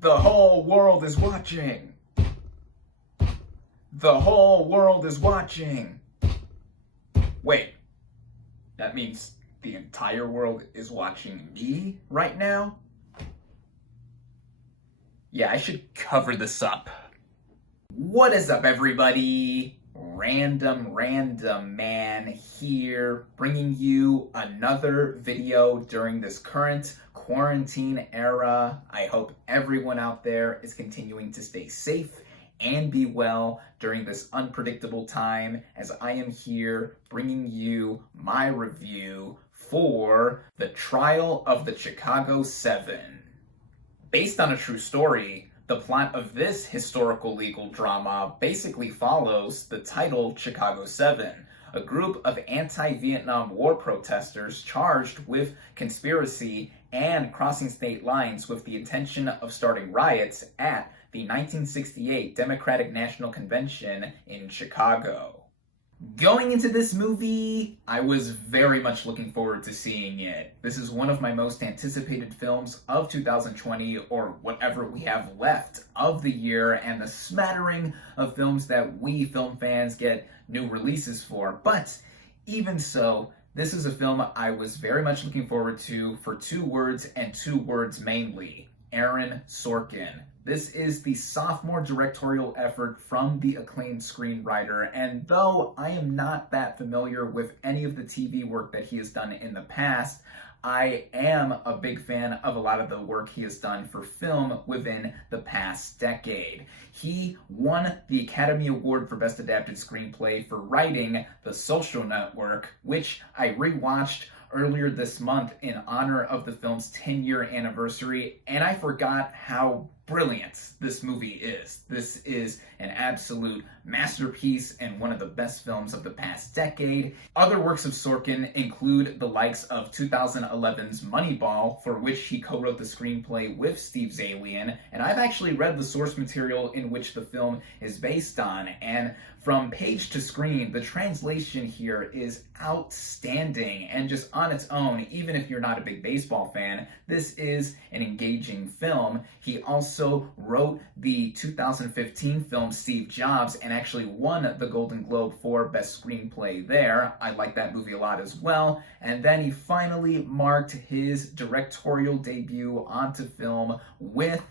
The whole world is watching. The whole world is watching. Wait, that means the entire world is watching me right now? Yeah, I should cover this up. What is up, everybody? Random Man here, bringing you another video during this current quarantine era. I hope everyone out there is continuing to stay safe and be well during this unpredictable time, as I am here bringing you my review for The Trial of the Chicago 7. Based on a true story, the plot of this historical legal drama basically follows the title Chicago 7, a group of anti-Vietnam War protesters charged with conspiracy and crossing state lines with the intention of starting riots at the 1968 Democratic National Convention in Chicago. Going into this movie, I was very much looking forward to seeing it. This is one of my most anticipated films of 2020, or whatever we have left of the year, and the smattering of films that we film fans get new releases for. But even so, this is a film I was very much looking forward to for two words, and two words mainly: Aaron Sorkin. This is the sophomore directorial effort from the acclaimed screenwriter, and though I am not that familiar with any of the TV work that he has done in the past, I am a big fan of a lot of the work he has done for film within the past decade. He won the Academy Award for Best Adapted Screenplay for writing The Social Network, which I rewatched earlier this month in honor of the film's 10-year anniversary, and I forgot how brilliant this movie is. This is an absolute masterpiece and one of the best films of the past decade. Other works of Sorkin include the likes of 2011's Moneyball, for which he co-wrote the screenplay with Steve Zaillian, and I've actually read the source material in which the film is based on, and from page to screen, the translation here is outstanding, and just on its own, even if you're not a big baseball fan, this is an engaging film. He also wrote the 2015 film Steve Jobs and actually won the Golden Globe for Best Screenplay there. I like that movie a lot as well. And then he finally marked his directorial debut onto film with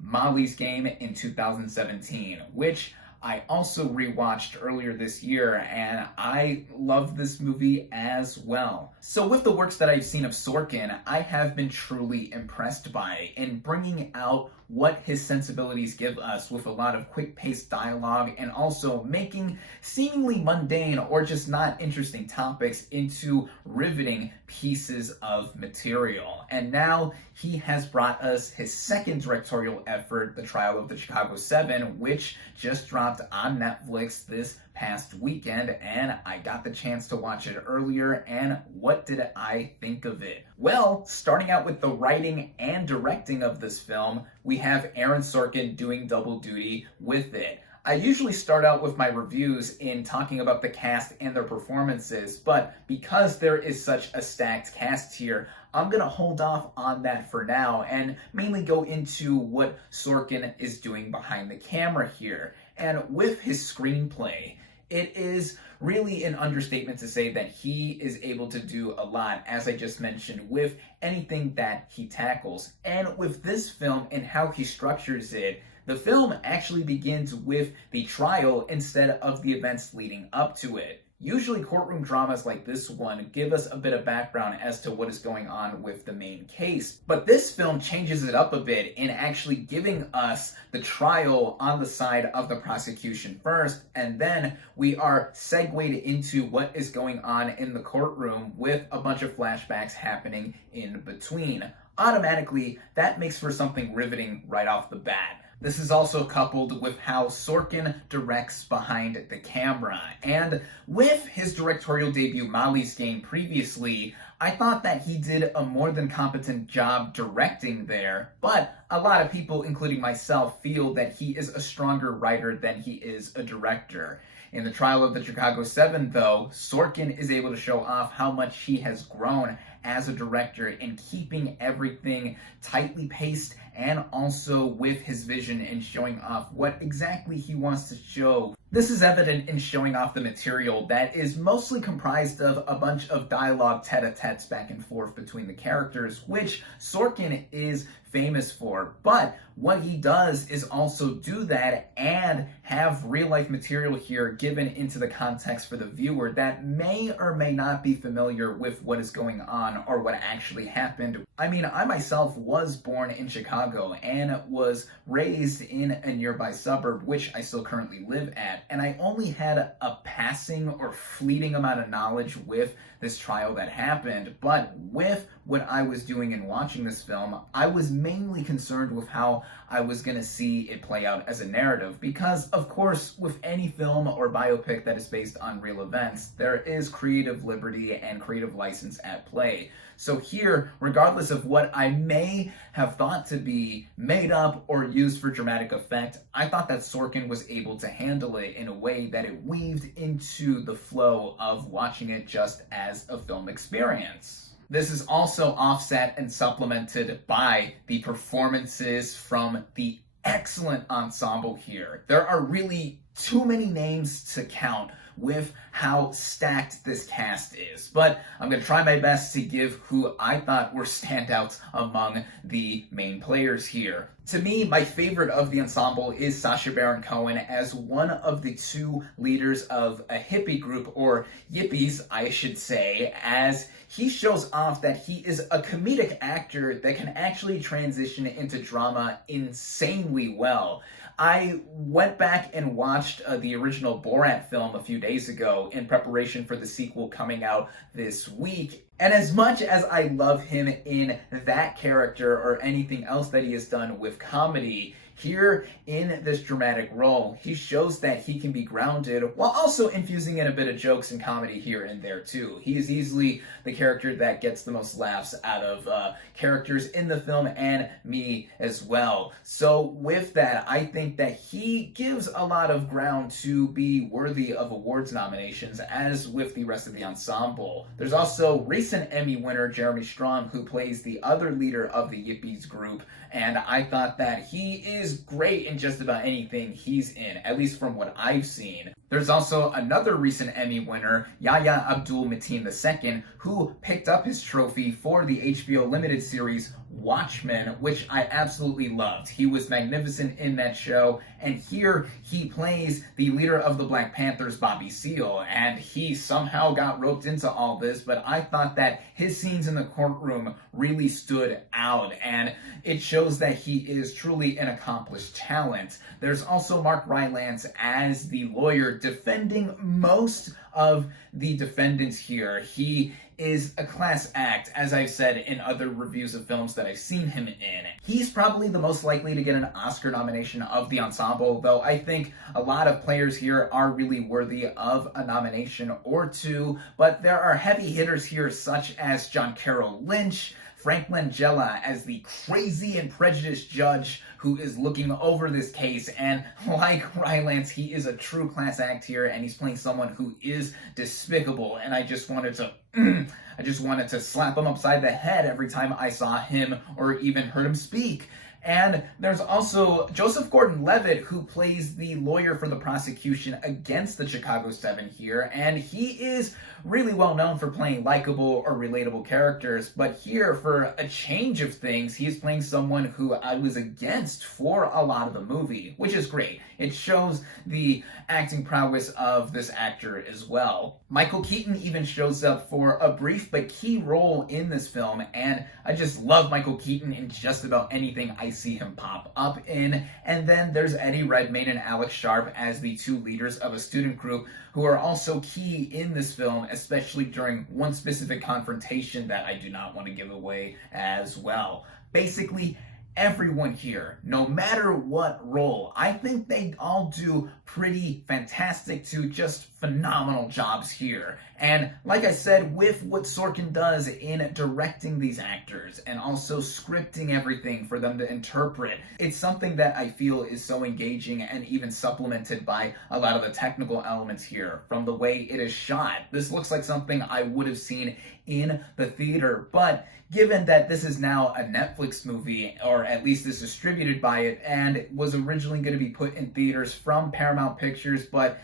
Molly's Game in 2017, which I also rewatched earlier this year, and I love this movie as well. So with the works that I've seen of Sorkin, I have been truly impressed by in bringing out what his sensibilities give us with a lot of quick-paced dialogue, and also making seemingly mundane or just not interesting topics into riveting pieces of material. And now he has brought us his second directorial effort, The Trial of the Chicago 7, which just dropped on Netflix this past weekend, and I got the chance to watch it earlier, and what did I think of it? Well, starting out with the writing and directing of this film, we have Aaron Sorkin doing double duty with it. I usually start out with my reviews in talking about the cast and their performances, but because there is such a stacked cast here, I'm gonna hold off on that for now and mainly go into what Sorkin is doing behind the camera here. And with his screenplay, it is really an understatement to say that he is able to do a lot, as I just mentioned, with anything that he tackles. And with this film and how he structures it, the film actually begins with the trial instead of the events leading up to it. Usually courtroom dramas like this one give us a bit of background as to what is going on with the main case, but this film changes it up a bit in actually giving us the trial on the side of the prosecution first, and then we are segued into what is going on in the courtroom with a bunch of flashbacks happening in between. Automatically, that makes for something riveting right off the bat. This is also coupled with how Sorkin directs behind the camera. And with his directorial debut, Molly's Game, previously, I thought that he did a more than competent job directing there, but a lot of people, including myself, feel that he is a stronger writer than he is a director. In The Trial of the Chicago 7, though, Sorkin is able to show off how much he has grown as a director in keeping everything tightly paced and also with his vision in showing off what exactly he wants to show. This is evident in showing off the material that is mostly comprised of a bunch of dialogue tete-a-tetes back and forth between the characters, which Sorkin is famous for. But what he does is also do that and have real-life material here given into the context for the viewer that may or may not be familiar with what is going on or what actually happened. I mean, I myself was born in Chicago and was raised in a nearby suburb, which I still currently live at, and I only had a passing or fleeting amount of knowledge with this trial that happened. But with what I was doing in watching this film, I was mainly concerned with how I was going to see it play out as a narrative, because of course with any film or biopic that is based on real events, there is creative liberty and creative license at play. So here, regardless of what I may have thought to be made up or used for dramatic effect, I thought that Sorkin was able to handle it in a way that it weaved into the flow of watching it just as a film experience. This is also offset and supplemented by the performances from the excellent ensemble here. There are really too many names to count with how stacked this cast is, but I'm going to try my best to give who I thought were standouts among the main players here. To me, my favorite of the ensemble is Sacha Baron Cohen as one of the two leaders of a hippie group, or yippies, I should say, as he shows off that he is a comedic actor that can actually transition into drama insanely well. I went back and watched the original Borat film a few days ago in preparation for the sequel coming out this week. And as much as I love him in that character or anything else that he has done with comedy, here in this dramatic role, he shows that he can be grounded while also infusing in a bit of jokes and comedy here and there too. He is easily the character that gets the most laughs out of characters in the film, and me as well. So with that, I think that he gives a lot of ground to be worthy of awards nominations, as with the rest of the ensemble. There's also recent Emmy winner Jeremy Strong, who plays the other leader of the Yippies group, and I thought that he is great in just about anything he's in, at least from what I've seen. There's also another recent Emmy winner, Yahya Abdul-Mateen II, who picked up his trophy for the HBO limited series Watchmen, which I absolutely loved. He was magnificent in that show, and here he plays the leader of the Black Panthers, Bobby Seale, and he somehow got roped into all this, but I thought that his scenes in the courtroom really stood out, and it shows that he is truly an accomplished talent. There's also Mark Rylance as the lawyer defending most of the defendants here. He is a class act, as I've said in other reviews of films that I've seen him in. He's probably the most likely to get an Oscar nomination of the ensemble, though I think a lot of players here are really worthy of a nomination or two, but there are heavy hitters here such as John Carroll Lynch, Frank Langella as the crazy and prejudiced judge who is looking over this case, and like Rylance, he is a true class act here, and he's playing someone who is despicable, and I just wanted to slap him upside the head every time I saw him or even heard him speak. And there's also Joseph Gordon-Levitt, who plays the lawyer for the prosecution against the Chicago 7 here, and he is really well known for playing likable or relatable characters, but here, for a change of things, he is playing someone who I was against for a lot of the movie, which is great. It shows the acting prowess of this actor as well. Michael Keaton even shows up for a brief but key role in this film, and I just love Michael Keaton in just about anything I see him pop up in. And then there's Eddie Redmayne and Alex Sharp as the two leaders of a student group who are also key in this film, especially during one specific confrontation that I do not want to give away as well. Basically, everyone here, no matter what role, I think they all do pretty fantastic to just phenomenal jobs here. And like I said, with what Sorkin does in directing these actors and also scripting everything for them to interpret, it's something that I feel is so engaging and even supplemented by a lot of the technical elements here. From the way it is shot, this looks like something I would have seen in the theater, but given that this is now a Netflix movie, or at least is distributed by it, and it was originally going to be put in theaters from Paramount Pictures, but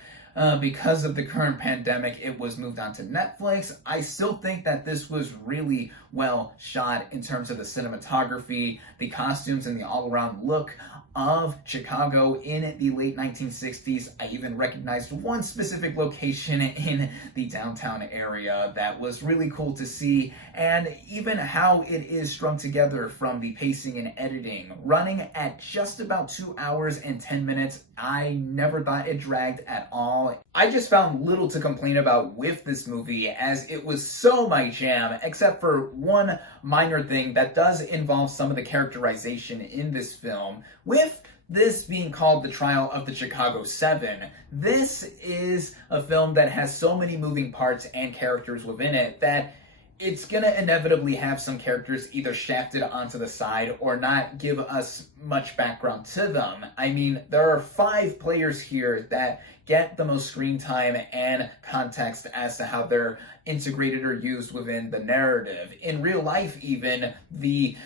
because of the current pandemic, it was moved on to Netflix. I still think that this was really well shot in terms of the cinematography, the costumes, and the all-around look of Chicago in the late 1960s. I even recognized one specific location in the downtown area that was really cool to see, and even how it is strung together from the pacing and editing. Running at just about 2 hours and 10 minutes, I never thought it dragged at all. I just found little to complain about with this movie, as it was so my jam, except for one minor thing that does involve some of the characterization in this film. With this being called The Trial of the Chicago 7, this is a film that has so many moving parts and characters within it that it's gonna inevitably have some characters either shafted onto the side or not give us much background to them. I mean, there are 5 players here that get the most screen time and context as to how they're integrated or used within the narrative. In real life, even, the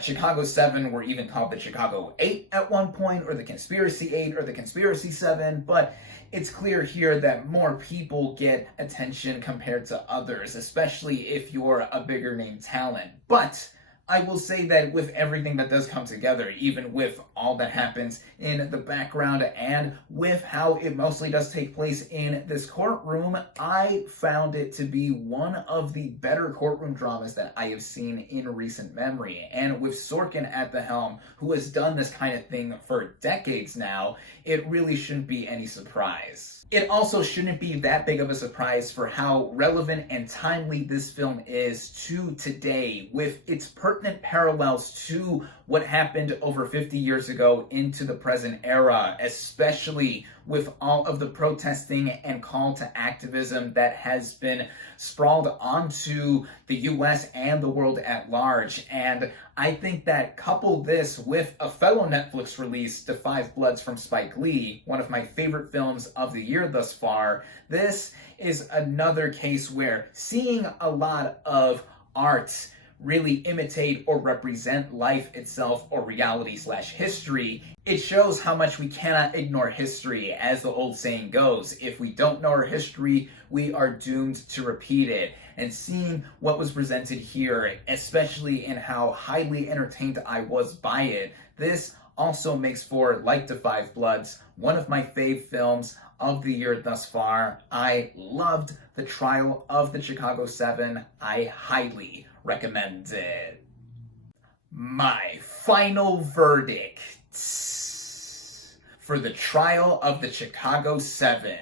Chicago 7 were even called the Chicago 8 at one point, or the Conspiracy 8, or the Conspiracy 7, but it's clear here that more people get attention compared to others, especially if you're a bigger name talent. But I will say that with everything that does come together, even with all that happens in the background and with how it mostly does take place in this courtroom, I found it to be one of the better courtroom dramas that I have seen in recent memory. And with Sorkin at the helm, who has done this kind of thing for decades now, it really shouldn't be any surprise. It also shouldn't be that big of a surprise for how relevant and timely this film is to today, with its pertinent parallels to what happened over 50 years ago into the present era, especially with all of the protesting and call to activism that has been sprawled onto the US and the world at large. And I think that couple this with a fellow Netflix release, The Five Bloods from Spike Lee, one of my favorite films of the year thus far, this is another case where seeing a lot of art really imitate or represent life itself or reality/history, it shows how much we cannot ignore history. As the old saying goes, if we don't know our history, we are doomed to repeat it. And seeing what was presented here, especially in how highly entertained I was by it, this also makes for, like The Five Bloods, one of my fave films of the year thus far. I loved The Trial of the Chicago 7. I highly recommend it. My final verdict for The Trial of the Chicago 7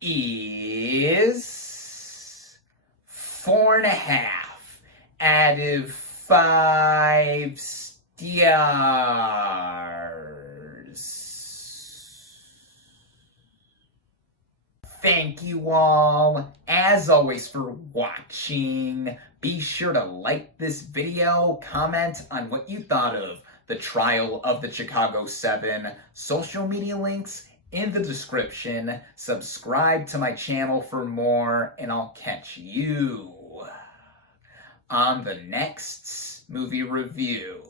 is 4.5 out of 5 stars. Thank you all, as always, for watching. Be sure to like this video, comment on what you thought of The Trial of the Chicago 7, social media links in the description, subscribe to my channel for more, and I'll catch you on the next movie review.